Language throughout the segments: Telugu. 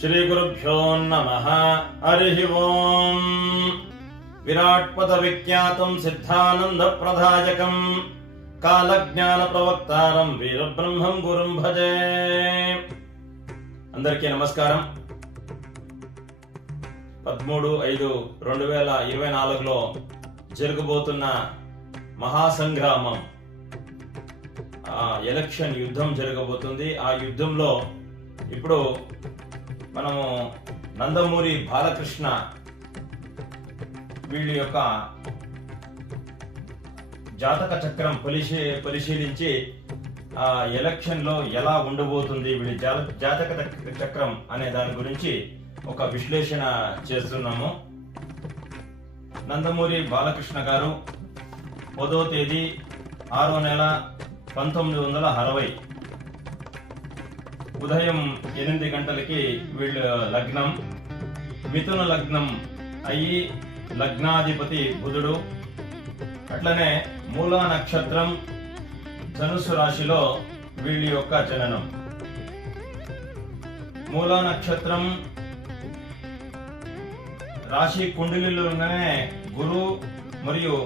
శ్రీగురుభ్యో నమ. హరి ఓం. విరాట్పద విఖ్యాతం సిద్ధానంద ప్రదాయకం కాలజ్ఞాన ప్రవక్తారం వీరబ్రహ్మం గురుం భజే. అందరికీ నమస్కారం. పదమూడు ఐదు రెండు వేల ఇరవై నాలుగులో జరగబోతున్న మహాసంగ్రామం. ఆ ఎలక్షన్ యుద్ధం జరగబోతుంది. ఆ యుద్ధంలో ఇప్పుడు మనము నందమూరి బాలకృష్ణ వీళ్ళ యొక్క జాతక చక్రం పరిశీ పరిశీలించి ఆ ఎలా ఉండబోతుంది వీళ్ళ జా- జాతక చక్రం అనే దాని గురించి ఒక విశ్లేషణ చేస్తున్నాము. నందమూరి బాలకృష్ణ గారు పదో తేదీ ఆరో నెల పంతొమ్మిది వందల అరవై ఉదయం ఎనిమిది గంటలకి వీళ్ళ లగ్నం మిథున లగ్నం అయ్యి లగ్నాధిపతి బుధుడు. అట్లనే మూలా నక్షత్రం ధనుసు రాశిలో వీళ్ళ యొక్క జననం. మూలా నక్షత్రం రాశి కుండలిలోనే గురు మరియు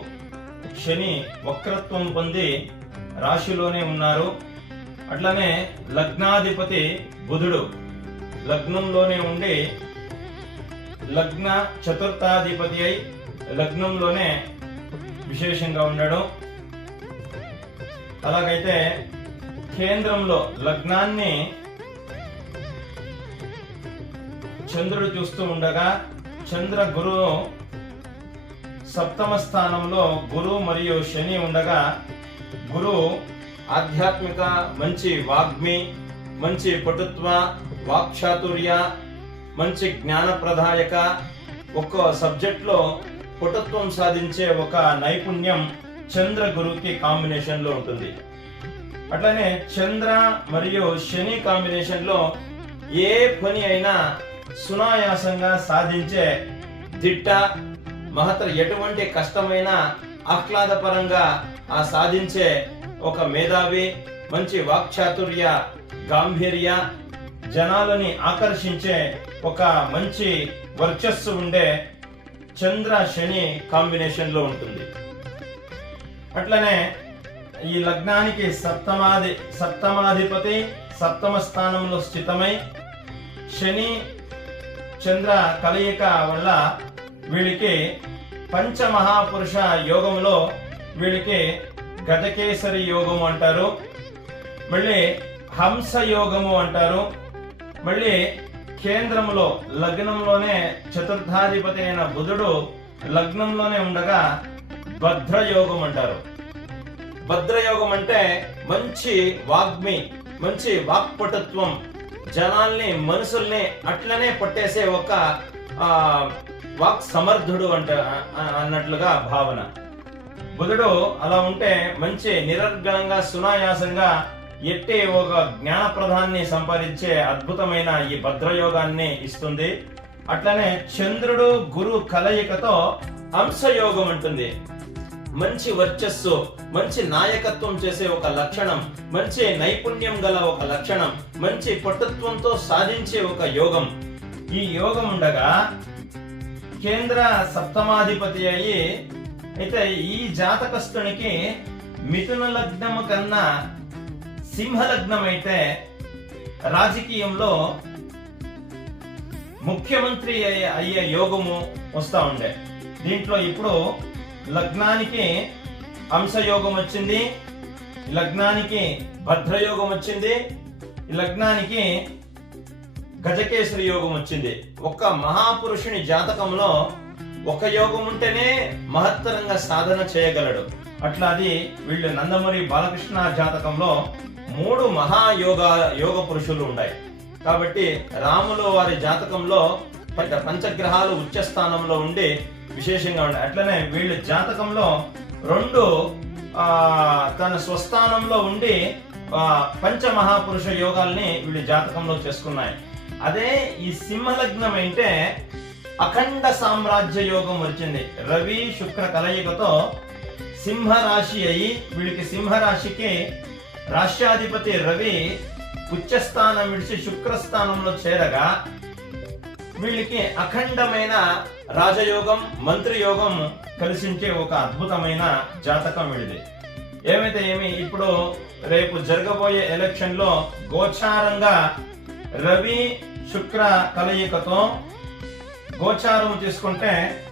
శని వక్రత్వం పొంది రాశిలోనే ఉన్నారు. అట్లనే లగ్నాధిపతి బుధుడు లగ్నంలోనే ఉండి లగ్న చతుర్థాధిపతి అయి లగ్నంలోనే విశేషంగా ఉండడం. అలాగైతే కేంద్రంలో లగ్నాన్ని చంద్రుడు చూస్తూ ఉండగా చంద్ర గురు సప్తమ స్థానంలో గురువు మరియు శని ఉండగా గురువు ఆధ్యాత్మిక మంచి వాగ్మి మంచి పటుత్వ వాక్చాతుర్య మంచి జ్ఞానప్రదాయక ఒక్కో సబ్జెక్ట్లో పటుత్వం సాధించే ఒక నైపుణ్యం చంద్ర గురువుకి కాంబినేషన్లో ఉంటుంది. అట్లనే చంద్ర మరియు శని కాంబినేషన్లో ఏ పని అయినా సునాయాసంగా సాధించే దిట్ట మహత్తర ఎటువంటి కష్టమైన ఆహ్లాదపరంగా ఆ సాధించే ఒక మేధావి మంచి వాక్చాతుర్య గాంభీర్య జనాలని ఆకర్షించే ఒక మంచి వర్చస్సు ఉండే చంద్ర శని కాంబినేషన్లో ఉంటుంది. అట్లనే ఈ లగ్నానికి సప్తమాది సప్తమాధిపతి సప్తమ స్థానంలో స్థితమై శని చంద్ర కలయిక వల్ల వీళ్ళకి పంచమహాపురుష యోగంలో వీళ్ళకి గజకేసరి యోగం అంటారు. మళ్ళీ హంస యోగము అంటారు. మళ్ళీ కేంద్రంలో లగ్నంలోనే చతుర్థాధిపతి అయిన బుధుడు లగ్నంలోనే ఉండగా భద్రయోగం అంటారు. భద్రయోగం అంటే మంచి వాగ్మి మంచి వాక్పటుత్వం జనాల్ని మనుషుల్ని అట్లనే పట్టేసే ఒక వాక్ సమర్థుడు అంట అన్నట్లుగా భావన. బుధుడు అలా ఉంటే మంచి నిరర్గణంగా సునాయాసంగా ఎట్టి ఒక జ్ఞానప్రధాన్ని సంపాదించే అద్భుతమైన ఈ భద్రయోగాన్ని ఇస్తుంది. అట్లనే చంద్రుడు గురు కలయికతో అంశయోగం ఉంటుంది. మంచి వర్చస్సు మంచి నాయకత్వం చేసే ఒక లక్షణం మంచి నైపుణ్యం గల ఒక లక్షణం మంచి పటుత్వంతో సాధించే ఒక యోగం. ఈ యోగం ఉండగా కేంద్ర సప్తమాధిపతి అయి అయితే ఈ జాతకస్తునికి మిథున లగ్నం కన్నా సింహ లగ్నం అయితే రాజకీయంలో ముఖ్యమంత్రి అయ్యే యోగము వస్తా ఉండే. దీంట్లో ఇప్పుడు లగ్నానికి అంశయోగం వచ్చింది లగ్నానికి భద్రయోగం వచ్చింది లగ్నానికి గజకేసరి యోగం వచ్చింది. ఒక్క మహాపురుషుని జాతకంలో ఒక యోగం ఉంటేనే మహత్తరంగా సాధన చేయగలడు. అట్లా అది వీళ్ళు నందమూరి బాలకృష్ణ జాతకంలో మూడు మహాయోగ యోగ పురుషులు ఉన్నాయి కాబట్టి రాములు వారి జాతకంలో పంచగ్రహాలు ఉచ్చ స్థానంలో ఉండి విశేషంగా ఉన్నాయి. అట్లనే వీళ్ళ జాతకంలో రెండు ఆ తన స్వస్థానంలో ఉండి పంచమహాపురుష యోగాల్ని వీళ్ళ జాతకంలో చేసుకున్నాయి. అదే ఈ సింహలగ్నం అంటే అఖండ సామ్రాజ్య యోగం వచ్చింది. రవి శుక్ర కలయికతో సింహ రాశి అయి వీళ్ళకి సింహ రాశికి రాష్ట్రాధిపతి రవి ఉచ్చస్థానం విడిచి శుక్రస్థానంలో చేరగా వీళ్ళకి అఖండమైన రాజయోగం మంత్రి యోగం కలిసించే ఒక అద్భుతమైన జాతకం వీడిది. ఏమైతే ఏమి ఇప్పుడు రేపు జరగబోయే ఎలక్షన్లో గోచారంగా రవి శుక్ర కలయికతో గోచారం చేసుకుంటే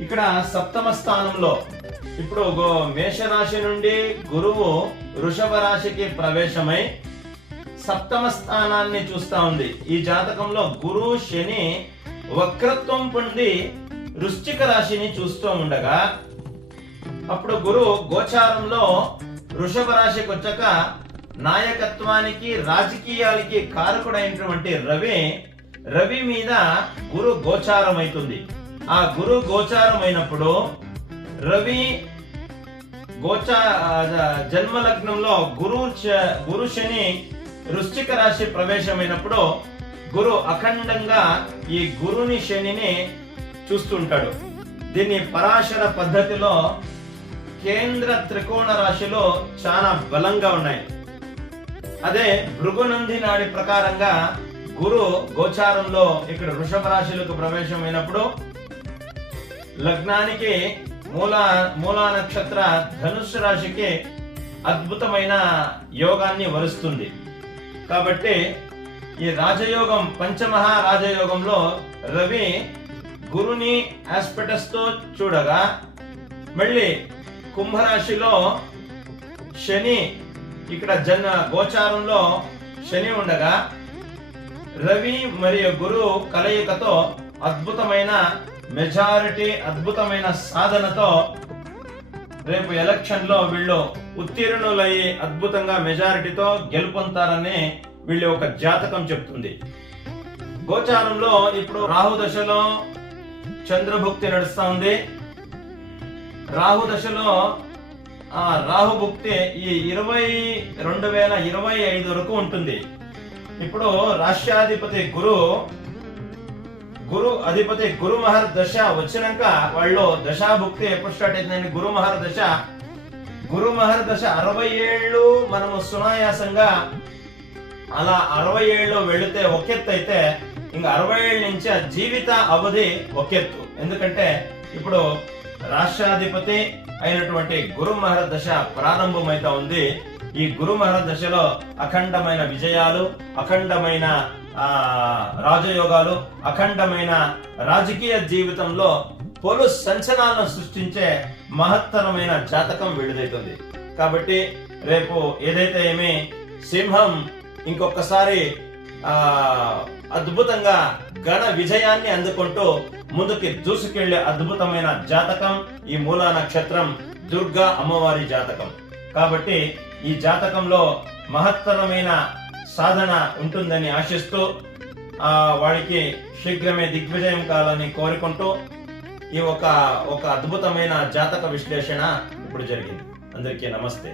ఇక్కడ సప్తమ స్థానంలో ఇప్పుడు గో- మేషరాశి నుండి గురువు వృషభ రాశికి ప్రవేశమై సప్తమ స్థానాన్ని చూస్తా ఉంది. ఈ జాతకంలో గురు శని వక్రత్వం పొంది వృశ్చిక రాశిని చూస్తూ ఉండగా అప్పుడు గురు గోచారంలో వృషభ రాశికి వచ్చాక నాయకత్వానికి రాజకీయాలకి కారకుడైనటువంటి రవి రవి మీద గురు గోచారం అవుతుంది ఆ గురు గోచారం అయినప్పుడు రవి గోచా జన్మ లగ్నంలో గురు గురు శని వృశ్చిక రాశి ప్రవేశమైనప్పుడు గురు అఖండంగా ఈ గురుని శనిని చూస్తుంటాడు. దీన్ని పరాశర పద్ధతిలో కేంద్ర త్రికోణ రాశిలో చాలా బలంగా ఉన్నాయి. అదే భృగునంది నాడి ప్రకారంగా గురు గోచారంలో ఇక్కడ వృషభ రాశిలకు ప్రవేశమైనప్పుడు లగ్నానికి మూల మూలా నక్షత్ర ధనుస్సు రాశికి అద్భుతమైన యోగాన్ని వరుస్తుంది. కాబట్టి ఈ రాజయోగం పంచమహా రాజయోగంలో రవి గురుని ఆస్పెటస్తో చూడగా మళ్ళీ కుంభరాశిలో శని ఇక్కడ జన్ గోచారంలో శని ఉండగా రవి మరియు గురు కలయికతో అద్భుతమైన మెజారిటీ అద్భుతమైన సాధనతో రేపు ఎలక్షన్లో వీళ్ళు ఉత్తీర్ణులయ్యి అద్భుతంగా మెజారిటీతో గెలుపొందుతారని వీళ్ళు ఒక జాతకం చెప్తుంది గోచారంలో ఇప్పుడు రాహు దశలో చంద్రభుక్తి నడుస్తా ఉంది. రాహు దశలో ఆ రాహు భుక్తి ఈ ఇరవై రెండు వేల ఇరవై ఐదు వరకు ఉంటుంది. ఇప్పుడు రాష్ట్రాధిపతి గురు గురు అధిపతి గురు మహర్ దశ వచ్చినాక వాళ్ళు దశాభుక్తి ఎప్పుడు స్టార్ట్ అయిందండి గురు మహర్ దశ. గురు మహర్ దశ అరవై ఏళ్ళు మనము సునాయాసంగా అలా అరవై ఏళ్ళు వెళితే ఒకెత్తు అయితే ఇంకా అరవై ఏళ్ళ నుంచి జీవిత అవధి ఒకెత్తు. ఎందుకంటే ఇప్పుడు రాష్ట్రాధిపతి అయినటువంటి గురు మహర్ దశ ప్రారంభమైతా ఉంది. ఈ గురుమర దశలో అఖండమైన విజయాలు అఖండమైన ఆ రాజయోగాలు అఖండమైన రాజకీయ జీవితంలో పలు సంచలనాలను సృష్టించే మహత్తరమైన జాతకం విడుదవుతుంది కాబట్టి రేపు ఏదైతే ఏమి సింహం ఇంకొకసారి అద్భుతంగా ఘన విజయాన్ని అందుకుంటూ ముందుకి దూసుకెళ్ళే అద్భుతమైన జాతకం ఈ మూలా నక్షత్రం దుర్గా అమ్మవారి జాతకం. కాబట్టి ఈ జాతకంలో మహత్తరమైన సాధన ఉంటుందని ఆశిస్తూ ఆ వాడికి శీఘ్రమే దిగ్విజయం కావాలని కోరుకుంటూ ఈ ఒక ఒక అద్భుతమైన జాతక విశ్లేషణ ఇప్పుడు జరిగింది. అందరికీ నమస్తే.